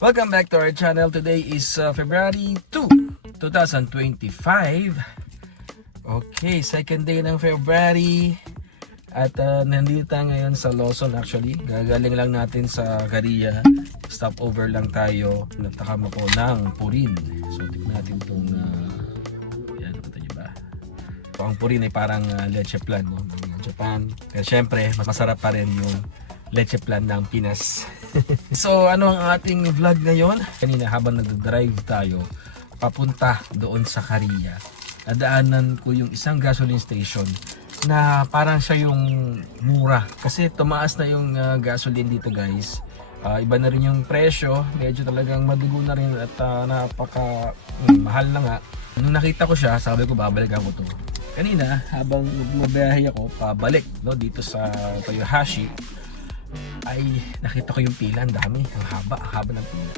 Welcome back to our channel. Today is February 2, 2025. Okay, second day ng February. At nandito tayo ngayon sa Lawson actually. Gagaling lang natin sa Garia. Stopover lang tayo. Natakam ako ng purin. So, tignan natin itong yan, ito nyo ba? So, ang purin ay parang leche plan no? Ng Japan. Kaya syempre, mas masarap pa rin yung leche plan ng Pinas. So ano ang ating vlog ngayon? Kanina habang nag-drive tayo papunta doon sa Garia, nadaanan ko yung isang gasoline station na parang siya yung mura. Kasi tumaas na yung gasoline dito guys. Iba na rin yung presyo. Medyo talagang madugo na rin at napaka mahal na nga. Nung nakita ko siya, sabi ko babalik ako to. Kanina habang bumabiyahe ako pabalik no, dito sa Toyohashi, ay nakita ko yung pila, ang dami, ang haba ng pila.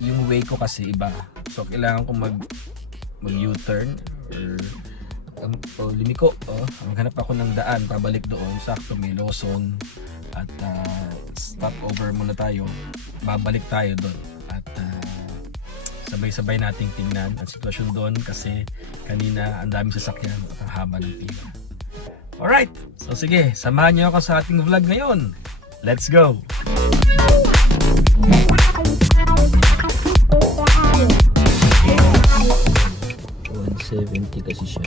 Yung way ko kasi iba, so kailangan ko mag U-turn or limiko. Maghanap ako ng daan pabalik doon. Sakto may Lawson at stop over muna tayo, babalik tayo doon at sabay-sabay nating tingnan ang sitwasyon doon kasi kanina ang daming sasakyan at ang haba ng pila. Alright, so sige, samahan niyo ako sa ating vlog ngayon. Let's go! 170 kasi siya.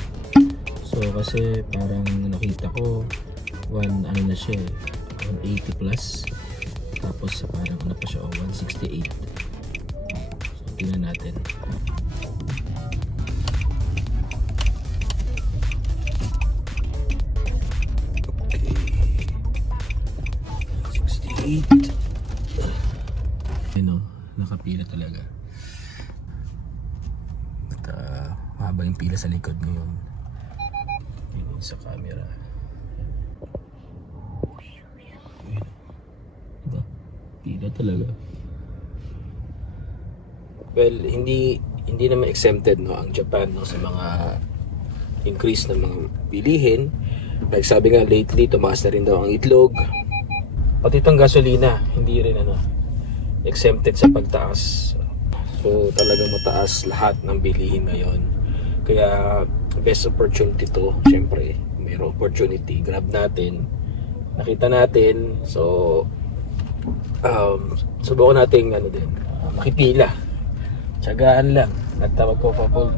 So kasi parang nakita ko ano na siya 180 plus. Tapos parang ano pa siya 168. So tingnan natin. Ano, nakapila talaga. At mahaba yung pila sa likod ngayon. Yun sa camera. Diba? Pila talaga. Well, hindi naman exempted no ang Japan no sa mga increase ng mga bilihin. Like sabi nga lately, tumaas na rin daw ang itlog. Pati itong gasolina, hindi rin exempted sa pagtaas. So talagang mataas lahat ng bilihin ngayon. Kaya best opportunity to. Siyempre, mayroong opportunity. Grab natin. Nakita natin. So, subukan natin din. Makipila. Tiyagaan lang. At magpapa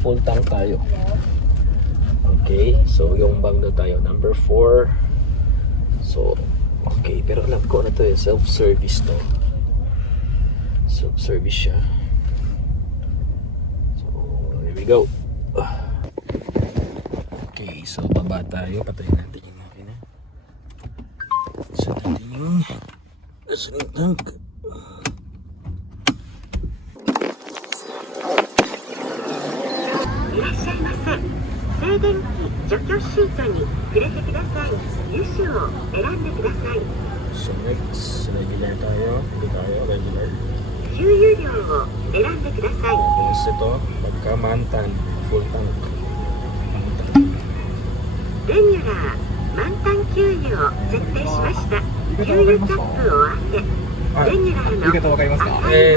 full tank tayo. Okay, so yung bang na tayo, number 4. So, okay, pero alam ko na to self-service to. Self-service siya. So, here we go. Okay, so baba tayo. Patayin natin yung makina. Sa natin yung gasoline tank. So next, regular tayo. Hindi tayo, regular. Tapos ito, pagka mantan, full tank.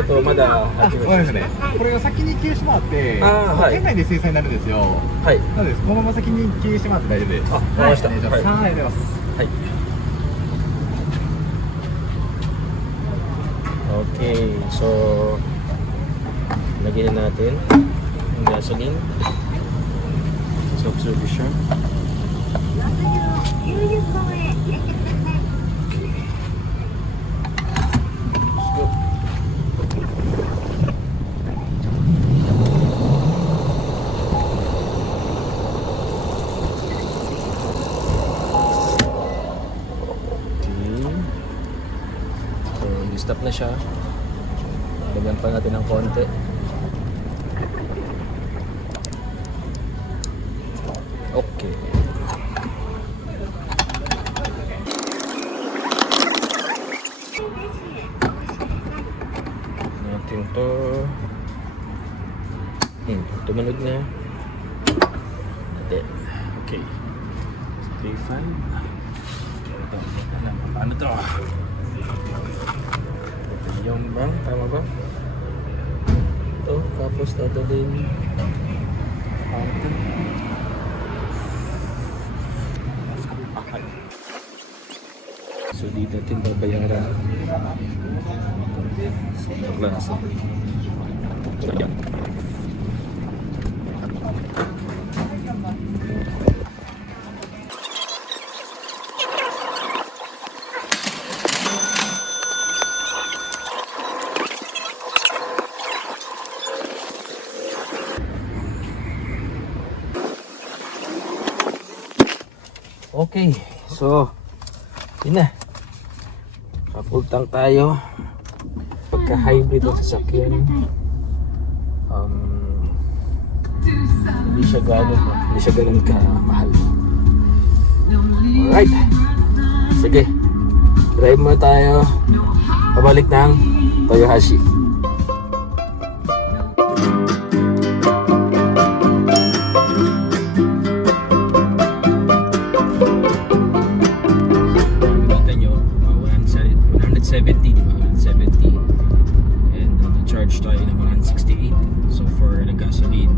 Tomada. そうですね。これが先に給してもらって、店内で生産になるんですよ。はい。なのでこのまま先に給してもらって大丈夫です。わかりました。はい、じゃあ、はい、ありがとうございます。はい。Okay, so lagyan na natin yung gasoline. Self-service siya. Stop na siya. Lagyan pa natin ng konti. Okay. Natin to. Tumanog na. Okay. 3.5. Paano to? Yongbang, tama ba? Ito, tapos dadalhin Fountain. So dito natin babayaran sa klase. Okay, so yun na. Full tank tayo. Pagka-hybrid ang sasakyan, hindi siya ganun ka-mahal. Alright. Sige. Drive mo tayo. Pabalik ng Toyohashi. Kita nyo, 170, di ba? 170. And charge tayo ng 168. So for the gasoline,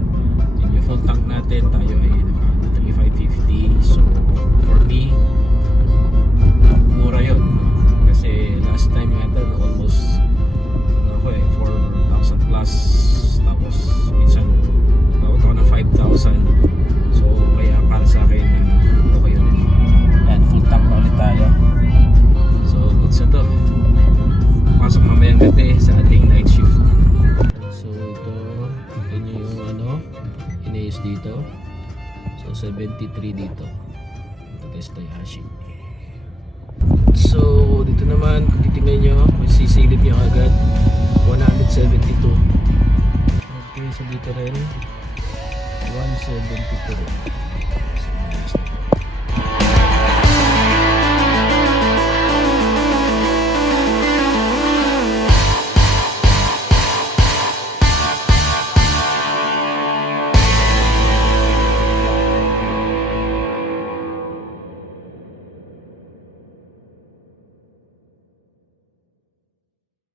in yung full tank natin, tayo ay naka 3,550. So for me, mura yun. Kasi last time natin almost 4,000 plus. Tapos minsan bawat ako ng 5,000. So kaya para sa akin okay yun. Yan, full tank na ulit tayo. So good sa to. Pasok mamayang gabi sa ating night shift. So ito, ito nyo yung inayos dito. So 73 dito. Ito is Toyohashi. So dito naman, kung titignan nyo, masisilip nyo agad 172. Okay, so dito rin 172.